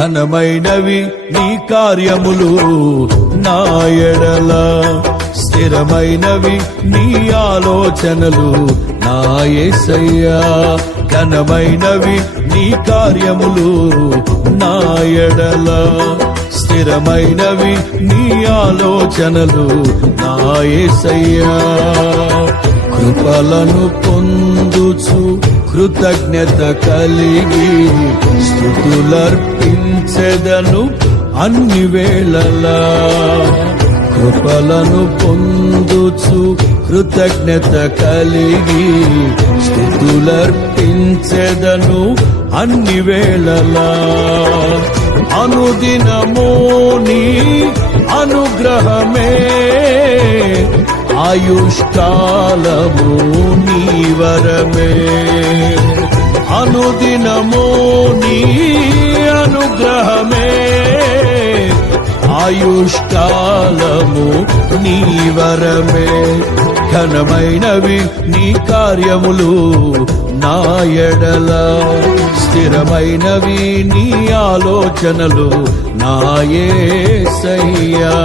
ఘనమైనవి నీ కార్యములు నా ఎడల, స్థిరమైనవి నీ ఆలోచనలు నా యేసయ్యా. ఘనమైనవి నీ కార్యములు నా ఎడల, స్థిరమైనవి నీ ఆలోచనలు నా యేసయ్యా. కృపలను పొందుచు కృతజ్ఞత కలిగి స్తుతులర్పించెదను అన్ని వేళలా. కృపలను పొందుచు కృతజ్ఞత కలిగి స్తుతులర్పించెదను అన్ని వేళలా. అనుదినము నీ అనుగ్రహమే, ఆయుష్కాలము నీ వరమే. అనుదినము నీ అనుగ్రహమే, ఆయుష్కాలము నీ వరమే. ఘనమైనవి నీ కార్యములు నా ఎడల, స్థిరమైనవి నీ ఆలోచనలు నా యేసయ్యా.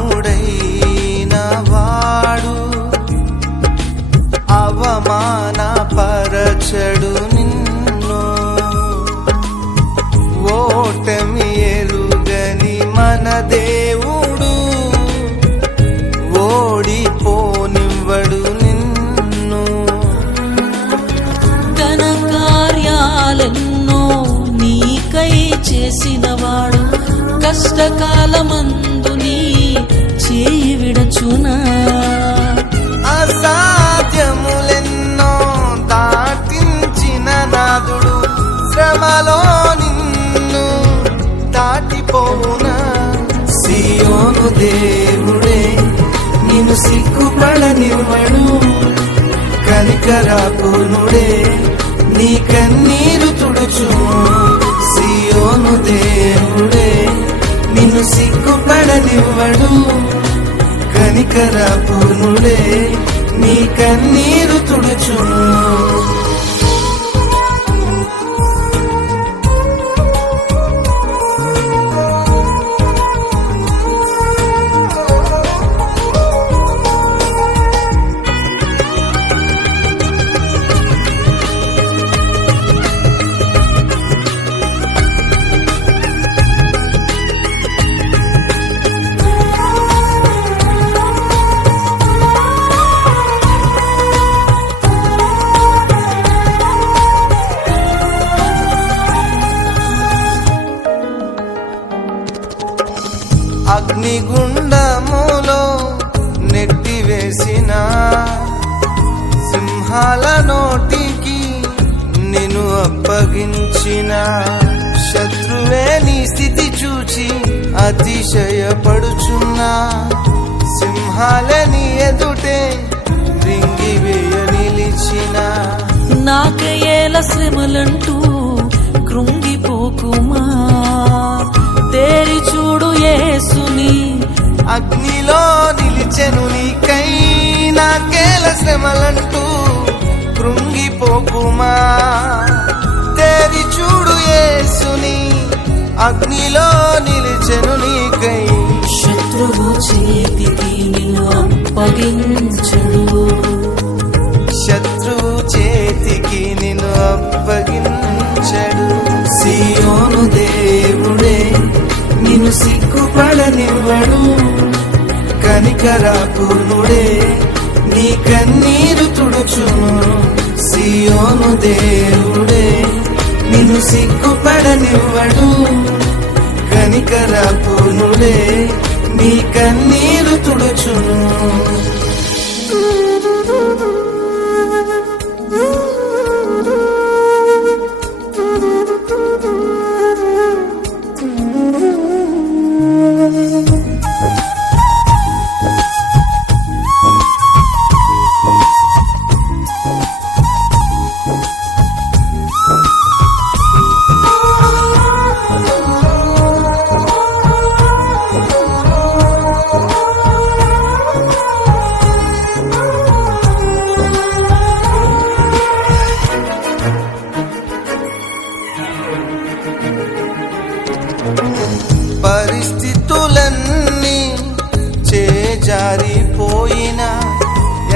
అసమానుడైన వాడు అవమానపరచడు నిన్ను, ఓటమి ఎరుగని మన దేవుడు ఓడిపోనివ్వడు నిన్ను. ఘన కార్యాలెన్నో నీకై చేసినవాడు, కష్టకాలమందు నీ చేయి విడచునా. అసాధ్యములెన్నో దాటించిన నాదుడు శ్రమలో నిన్ను దాటిపోవునా. సియోను దేవుడే నిన్ను సిగ్గుపడనివ్వడు, కనికరాపూర్ణుడే నీ కన్నీరు తుడుచును. సియోను దేవుడే నిన్ను సిగ్గుపడనివ్వడు, కనికరాపూర్ణుడే నీ కన్నీరు తుడుచును. అగ్నిగుండములో నెట్టివేసిన సింహాల నోటికి నిన్ను అప్పగించిన శత్రువే నీ స్థితి చూచి అతిశయపడుచున్నా. సింహాల నీ ఎదుటే రింగివేయ నిలిచిన. నాకయేల శ్రమలంటూ కృంగిపోకుమా, తేరి చూడు యేసుని. అగ్నిలో నిలిచెను నీకై నాకేల శ్రమలంటూ కృంగి కృంగిపోకుమా తేరి చూడు యేసుని అగ్నిలో నిలిచెను నీకై శత్రువు చేతికి నిన్ను అప్పగించడు శత్రువు చేతికి నిన్ను అప్పగించడు సియోను దేవుడే నిన్ను సిగ్గుపడనివ్వడు కనికరాపూర్ణుడే నీ కన్నీరు తుడుచును సియోను దేవుడే నిన్ను సిగ్గుపడనివ్వడు కనికరాపూర్ణుడే నీ కన్నీరు తుడుచును పరిస్థితులన్నీ చేజారిపోయినా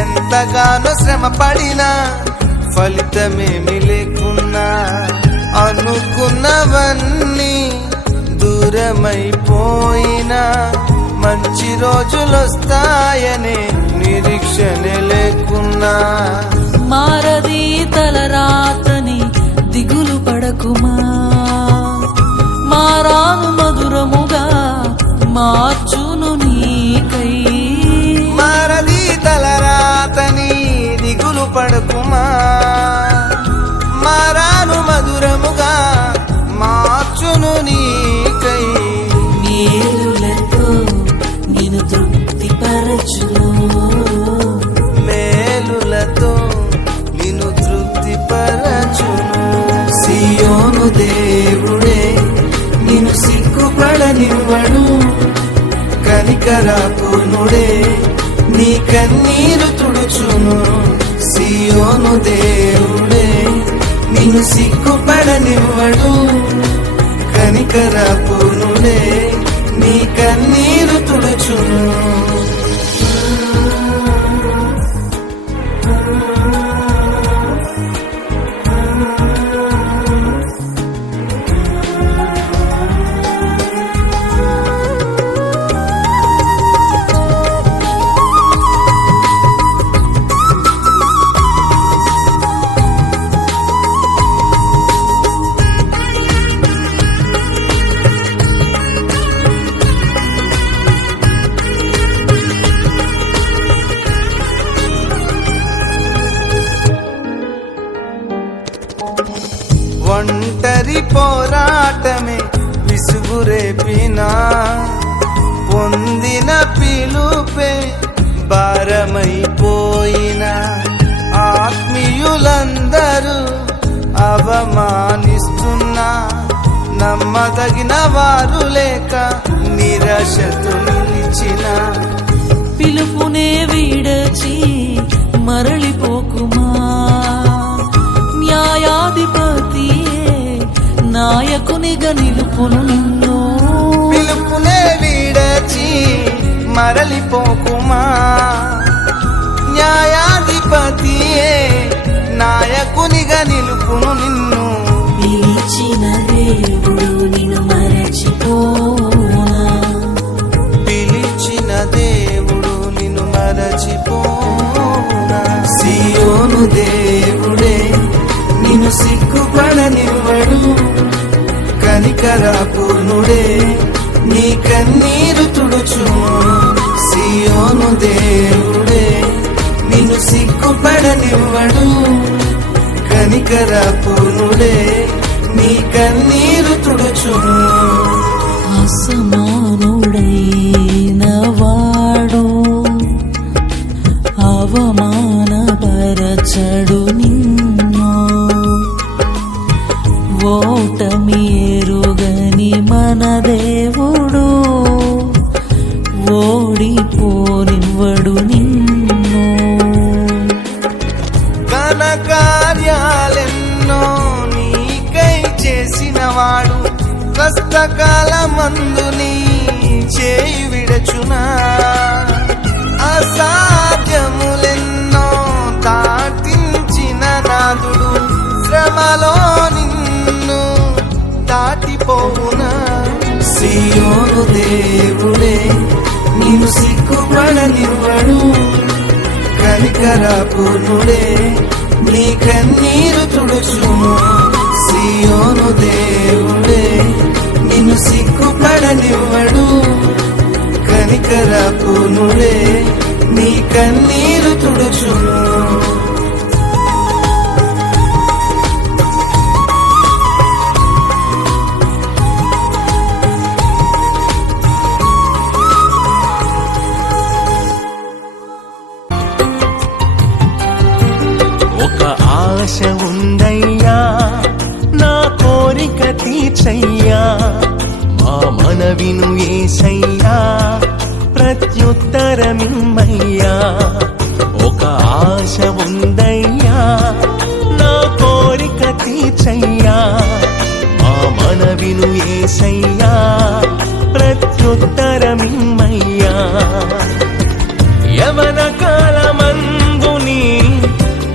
ఎంతగానో శ్రమ పడినా ఫలితమేమి లేకున్నా అనుకున్నవన్నీ దూరమైపోయినా మంచి రోజులొస్తాయనే నిరీక్షణ లేకున్నా మారది తలరాతని దిగులు పడకుమా మారాను మధురముగా మార్చును నీకై మారది తలరాతని దిగులు పడకుమా మారాను మధురముగా మార్చును నీకై మేలులతో నేను తృప్తిపరచును మేలులతో నిన్ను తృప్తిపరచును సియోను దేవుడే నిన్ను సిగ్గుపడనివ్వడు కనికరాపూర్ణుడే నీ కన్నీరు తుడుచును సియోను దేవుడే నిన్ను సిగ్గుపడనివ్వడు కనికరాపూర్ణుడే నీ కన్నీరు తుడుచును ఒంటరి పోరాటమే విసుగురేపినా పొందిన పిలుపే భారమైపోయినా ఆత్మీయులందరూ అవమానిస్తున్నా నమ్మదగిన వారు లేక నిరాశతో నిలిచిన పిలుపునే విడచి మరలిపోకుమా న్యాయాధిపతియే నాయకునిగా నిలుపును నిన్ను పిలుపునే విడచి మరలిపోకుమా న్యాయాధిపతియే నాయకునిగా నిలుపును నిన్ను పిలిచిన దేవుడు నిన్ను మరచిపోనా పిలిచిన దేవుడు నిన్ను మరచిపోనా సియోను దేవుడే నిన్ను సిగ్గుపడనివ్వడు కనికరాపూర్ణుడే నీ కన్నీరు తుడుచును సియోను దేవుడే నిన్ను సిగ్గుపడనివ్వడు కనికరాపూర్ణుడే నీ కన్నీరు తుడుచును అసమానుడైన వాడు అవమానపరచడు నిన్ను ఓటమి ఎరుగని మన దేవుడు ఓడిపోనివ్వడు నిన్ను ఘన కార్యాలెన్నో కాలమందు నీ చేయి విడచునా అసాధ్యములెన్నో దాటించిన నాదుడు శ్రమలో నిన్ను దాటిపోవునా సియోను దేవుడే నిన్ను సిగ్గుపడనివ్వడు కనికరపూర్ణుడే నీ కన్నీరు తుడుచును సియోను దేవుడే నిన్ను సిగ్గుపడనివ్వడు కనికరపూర్ణుడే నీ కన్నీరు తుడుచును ఒక ఆశ ఉందయ్యా నా కోరిక తీర్చయ్యా మా మనవిను యేసయ్యా ప్రత్యుత్తరమిమ్మయ్యా ఒక ఆశ ఉందయ్యా నా కోరిక తీర్చయ్యా మా మనవిను యేసయ్యా ప్రత్యుత్తరమిమ్మయ్యా యవన కాలమందుని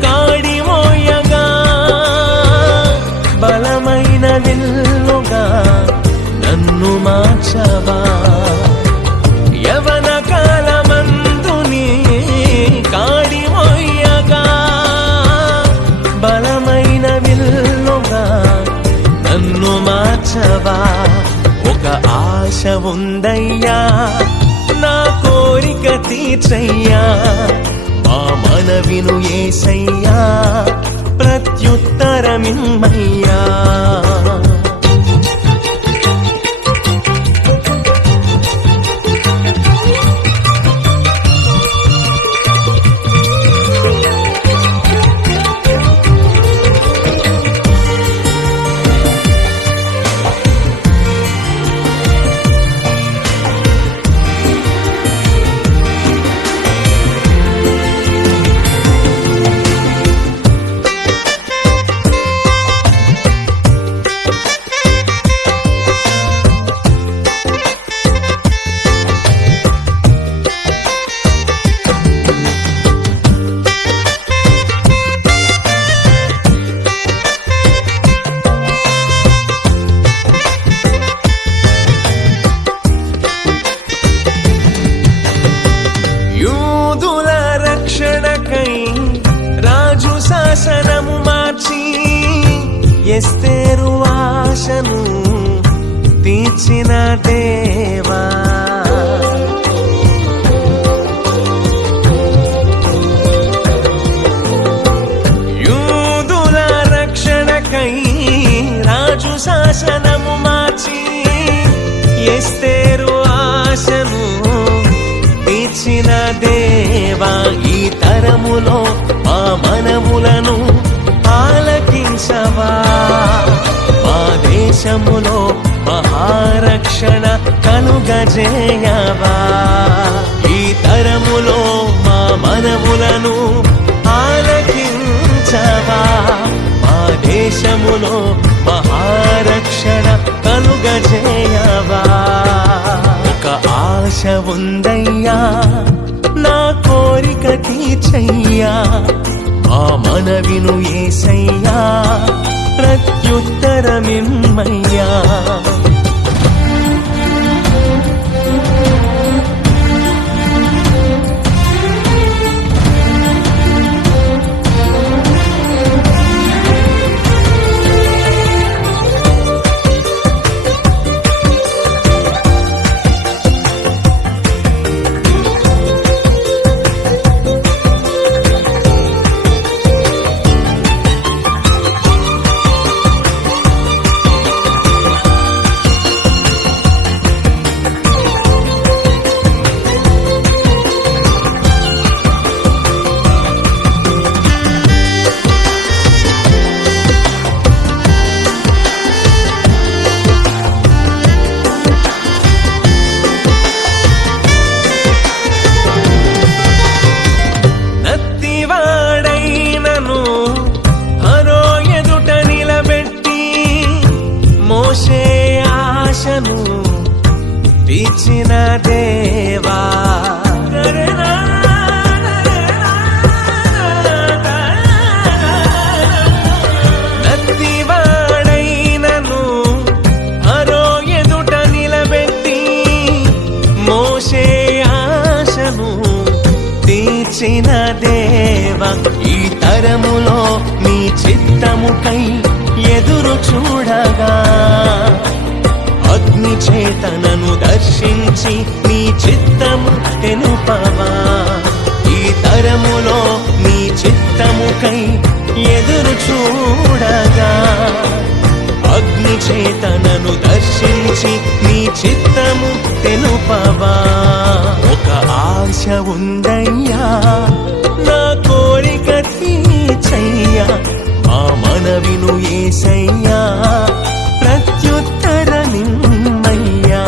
కాడిమోయగా బలమైన విల్లుగా నన్ను మార్చవా యవన కాలమందుని కాడిమోయగా బలమైన విల్లుగా నన్ను మార్చవా ఒక ఆశ ఉందయ్యా నా కోరిక తీర్చయ్యా మా మనవిను యేసయ్యా ప్రత్యుత్తరమిమ్మయ్యా యూదుల రక్షణకై రాజు శాసనము మార్చి ఎస్తేరు ఆశను తీర్చిన దేవా యూదుల రక్షణకై రాజు శాసనము మార్చి ఎస్తేరు ఆశను తీర్చిన దేవా ఈ తరములో మా మనములను ఆలకించవా మా దేశములో మహారక్షణ కలుగజేయవా ఈ తరములో మా మనములను ఆలకించవా మా దేశములో మహారక్షణ కలుగజేయవా ఒక ఆశ ఉందయ్యా నా కోరిక తీర్చయ్యా మా మనవిను యేసయ్యా ప్రత్యుత్తరమిమ్మయ్యా తీర్చిన దేవా నత్తివాడైనను అరో ఎదుట నిలబెట్టి మోషే ఆశను తీర్చిన దేవా ఈ తరములో నీ చిత్తముకై ఎదురు చూడగా అగ్ని చేతనను దర్శించి నీ చిత్తము తెలుపవా ఈ తరములో నీ చిత్తముకై ఎదురు చూడగా అగ్ని చేతనను దర్శించి నీ చిత్తము తెలుపవా ఒక ఆశ ఉందయ్యా నా కోరిక తీర్చయ్యా మా మనవిను యేసయ్యా ప్రత్యుత్తరమిమ్మయ్యా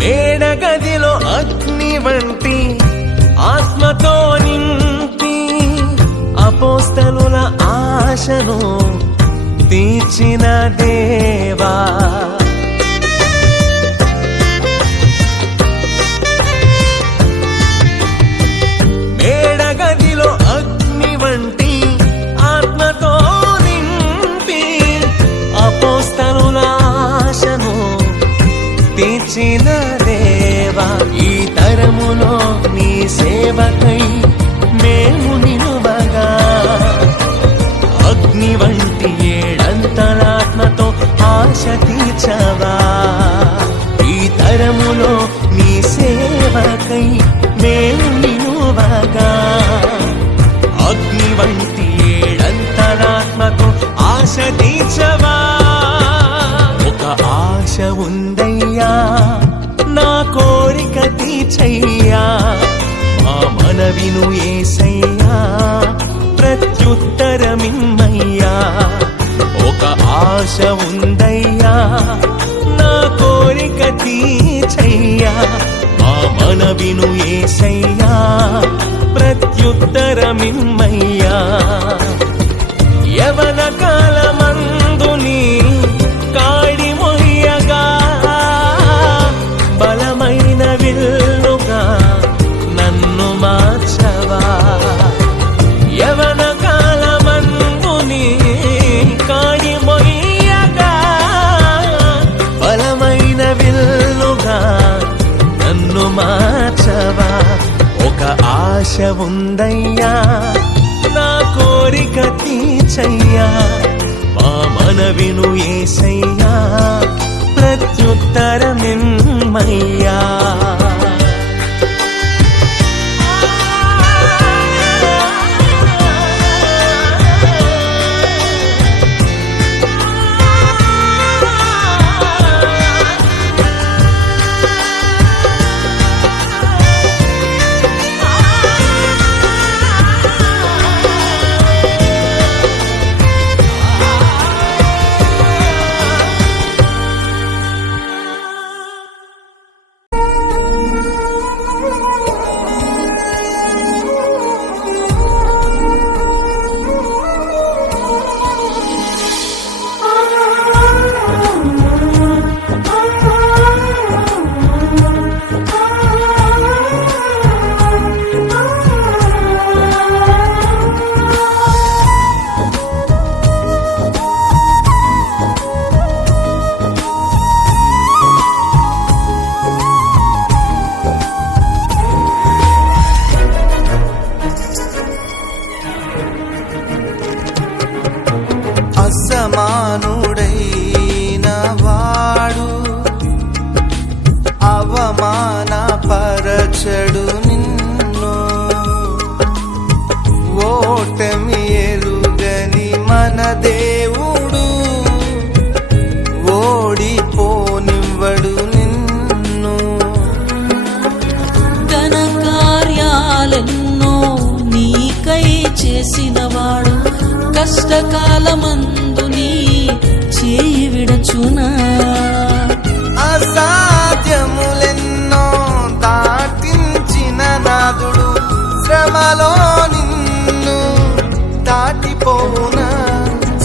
మేడగదిలో అగ్ని వంటి ఆత్మతో నింపి అపోస్తలుల ఆశను తీర్చిన దేవా మేడగదిలో అగ్ని వంటి ఆత్మతో నింపి అపోస్తలుల ఆశను తీర్చిన దేవా ఈ తరములో నీ సేవకై మేము నిలువగా అగ్ని వంటి ఏడంతలాత్మతో ఆశ తీర్చవా ఈ తరములో నీ సేవకై మేము నిలువగా అగ్ని వంటి ఏడంతలాత్మతో ఆశ తీర్చవా ఒక ఆశ ఉందయ్యా నా కోరిక తీర్చయ్యా మా మనవిను యేసయ్యా ప్రత్యుత్తరమిమ్మయ్యా ఒక ఆశ ఉందయ్యా నా కోరిక తీర్చయ్యా మా మనవిను యేసయ్యా ప్రత్యుత్తరమిమ్మయ్యా యవన కాలమందుని కాడి మొయ్యగా బలమైన విల్లుగా నన్ను మార్చవా యవన కాలమందుని కాడి మొయ్యగా బలమైన విల్లుగా నన్ను మార్చవా ఒక ఆశ ఉందయ్యా నా కోరిక తీర్చయ్యా మా మనవిను యేసయ్యా ప్రత్యుత్తరమిమ్మయ్యా మార్చడు నిన్ను. ఓటమి ఎరుగని మన దేవుడు ఓడిపోనివ్వడు నిన్ను. ఘన కార్యాలెన్నో నీకై చేసినవాడు కష్టకాలమందు నీ చేయి విడచునా. అసాధ్యములెన్నో దాటించిన నాదుడు శ్రమలో నిన్ను దాటిపోవునా.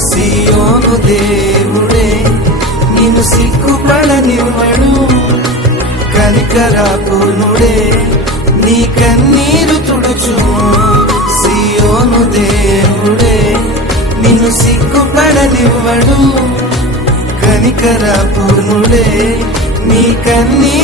సియోను దేవుడే నిన్ను సిగ్గుపడనివ్వడు. కనికరాపూర్ణుడే నీ కన్నీరు తుడుచును. సియోను దేవుడే నిన్ను సిగ్గుపడనివ్వడు. కనికరాపూర్ణుడే నీ కన్నీరు